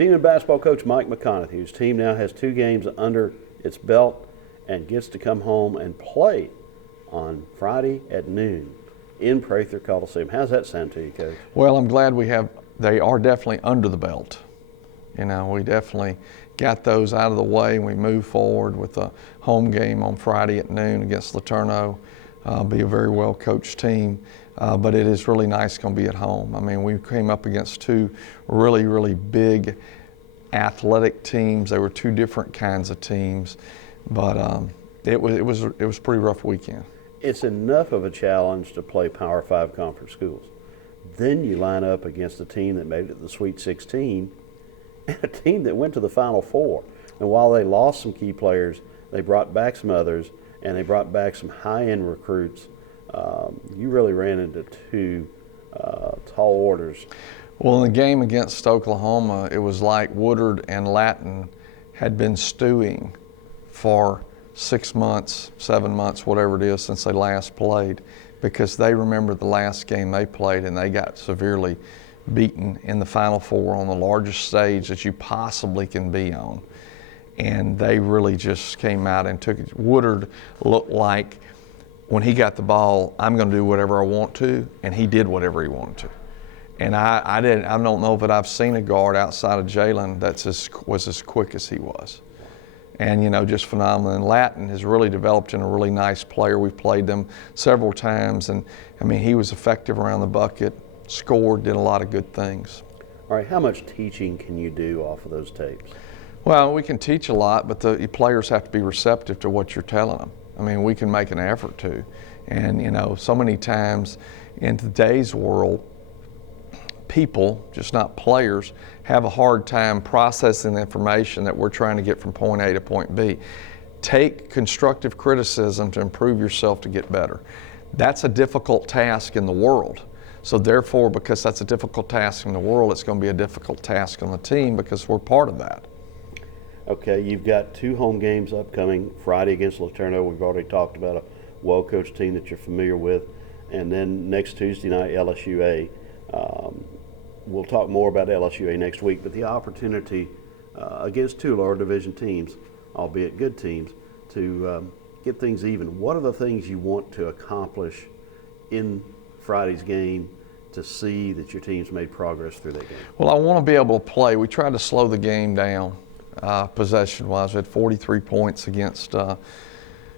Demon basketball coach Mike McConathy, whose team now has 2 games under its belt and gets to come home and play on Friday at noon in Prather Coliseum. How's that sound to you, Coach? Well, I'm glad they are definitely under the belt. You know, we definitely got those out of the way and we move forward with a home game on Friday at noon against Laterno. Be a very well coached team, but it is really nice going to be at home. I mean, we came up against 2 really, really big athletic teams. They were 2 different kinds of teams, but it was a pretty rough weekend. It's enough of a challenge to play Power 5 conference schools. Then you line up against a team that made it to the Sweet 16 and a team that went to the Final Four. And while they lost some key players, they brought back some others, and they brought back some high-end recruits. You really ran into 2 tall orders. Well, in the game against Oklahoma, it was like Woodard and Latin had been stewing for 6 months, 7 months, whatever it is, since they last played, because they remember the last game they played and they got severely beaten in the Final Four on the largest stage that you possibly can be on. And they really just came out and took it. Woodard looked like when he got the ball, I'm going to do whatever I want to, and he did whatever he wanted to. And I don't know that I've seen a guard outside of Jalen that was as quick as he was. And, you know, just phenomenal. And Latin has really developed into a really nice player. We've played them several times, and I mean, he was effective around the bucket, scored, did a lot of good things. All right, how much teaching can you do off of those tapes? Well, we can teach a lot, but the players have to be receptive to what you're telling them. I mean, we can make an effort to. And, you know, so many times in today's world, people, just not players, have a hard time processing the information that we're trying to get from point A to point B. Take constructive criticism to improve yourself to get better. That's a difficult task in the world. So therefore, because that's a difficult task in the world, it's going to be a difficult task on the team because we're part of that. Okay, you've got 2 home games upcoming, Friday against Laterno. We've already talked about a well-coached team that you're familiar with. And then next Tuesday night, LSUA. We'll talk more about LSUA next week, but the opportunity against 2 lower division teams, albeit good teams, to get things even. What are the things you want to accomplish in Friday's game to see that your team's made progress through that game? Well, I want to be able to play. We tried to slow the game down possession-wise. We had 43 points against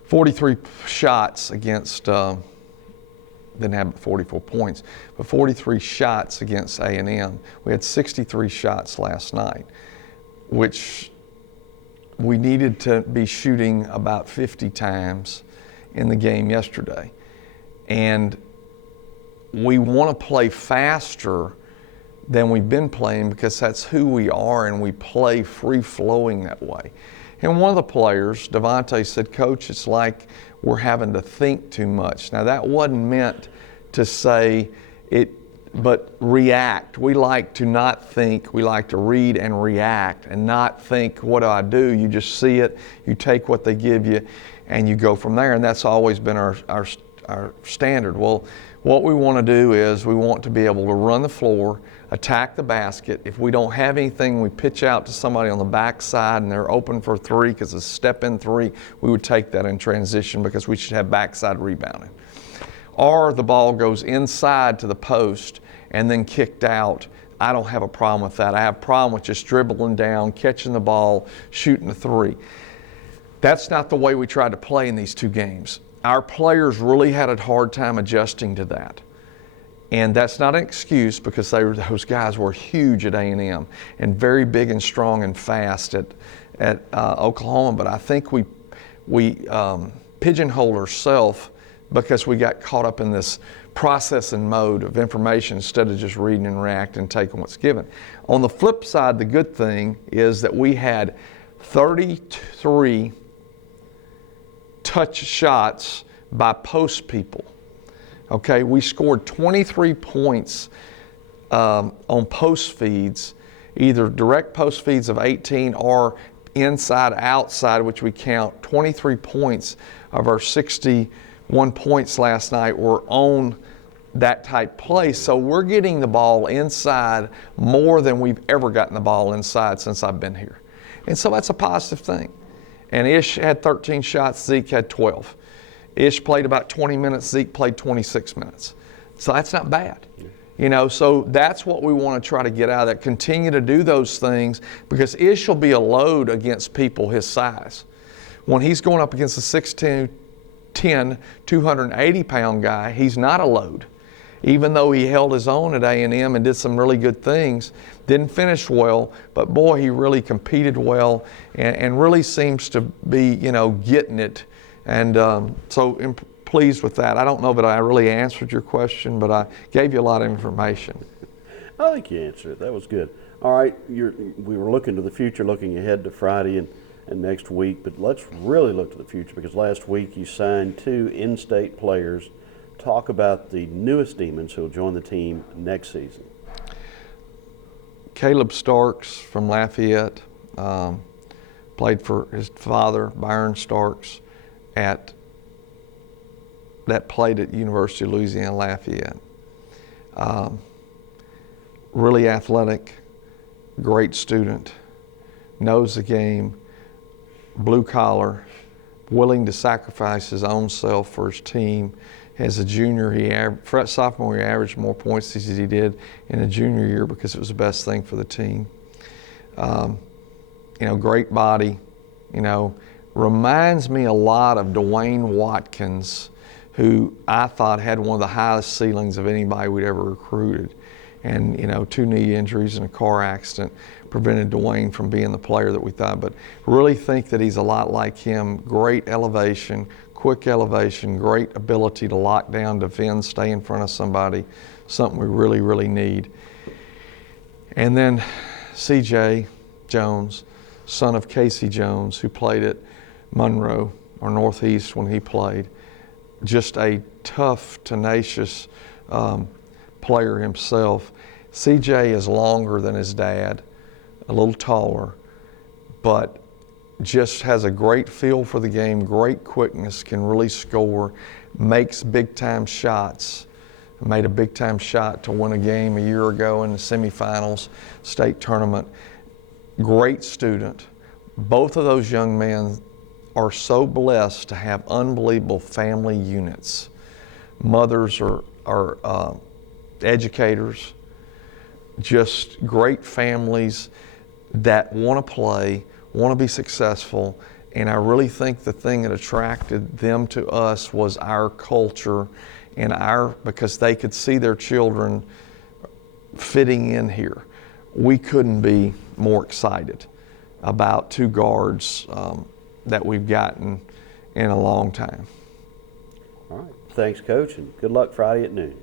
43 shots against didn't have 44 points, but 43 shots against A&M. We had 63 shots last night, which we needed to be shooting about 50 times in the game yesterday. And we want to play faster than we've been playing because that's who we are, and we play free-flowing that way. And one of the players, Devontae, said, "Coach, it's like we're having to think too much." Now, that wasn't meant to say it, but react. We like to not think. We like to read and react and not think, what do I do? You just see it, you take what they give you, and you go from there. And that's always been our standard. Well, what we want to do is we want to be able to run the floor, attack the basket. If we don't have anything, we pitch out to somebody on the backside and they're open for 3 because it's a step-in 3. We would take that in transition because we should have backside rebounding. Or the ball goes inside to the post and then kicked out. I don't have a problem with that. I have a problem with just dribbling down, catching the ball, shooting the 3. That's not the way we tried to play in these 2 games. Our players really had a hard time adjusting to that. And that's not an excuse because those guys were huge at A&M and very big and strong and fast at Oklahoma. But I think we pigeonholed ourselves because we got caught up in this processing mode of information instead of just reading and reacting and taking what's given. On the flip side, the good thing is that we had 33 touch shots by post people. Okay, we scored 23 points on post feeds, either direct post feeds of 18 or inside outside, which we count 23 points of our 61 points last night were on that type play. So we're getting the ball inside more than we've ever gotten the ball inside since I've been here. And so that's a positive thing. And Ish had 13 shots, Zeke had 12. Ish played about 20 minutes, Zeke played 26 minutes. So that's not bad. You know, so that's what we want to try to get out of that. Continue to do those things, because Ish will be a load against people his size. When he's going up against a 6'10", 280-pound guy, he's not a load. Even though he held his own at A&M and did some really good things, didn't finish well, but boy, he really competed well and really seems to be, you know, getting it. And so I'm pleased with that. I don't know that I really answered your question, but I gave you a lot of information. I think you answered it. That was good. All right, we were looking to the future, looking ahead to Friday and next week, but let's really look to the future, because last week you signed 2 in-state players. Talk about the newest Demons who will join the team next season. Caleb Starks from Lafayette, played for his father, Byron Starks, that played at University of Louisiana Lafayette. Really athletic, great student, knows the game, blue collar, willing to sacrifice his own self for his team. As a junior, sophomore, he averaged more points as he did in a junior year because it was the best thing for the team. You know, great body. You know, reminds me a lot of Dwayne Watkins, who I thought had one of the highest ceilings of anybody we'd ever recruited. And, you know, 2 knee injuries and a car accident prevented Dwayne from being the player that we thought. But really think that he's a lot like him. Great elevation, quick elevation, great ability to lock down, defend, stay in front of somebody, something we really, really need. And then C.J. Jones, son of Casey Jones, who played at Monroe or Northeast when he played. Just a tough, tenacious player himself. C.J. is longer than his dad, a little taller, but just has a great feel for the game, great quickness, can really score, makes big-time shots. Made a big-time shot to win a game a year ago in the semifinals, state tournament. Great student. Both of those young men are so blessed to have unbelievable family units. Mothers are educators, just great families that want to play, want to be successful, and I really think the thing that attracted them to us was our culture and because they could see their children fitting in here. We couldn't be more excited about 2 guards that we've gotten in a long time. All right. Thanks, Coach, and good luck Friday at noon.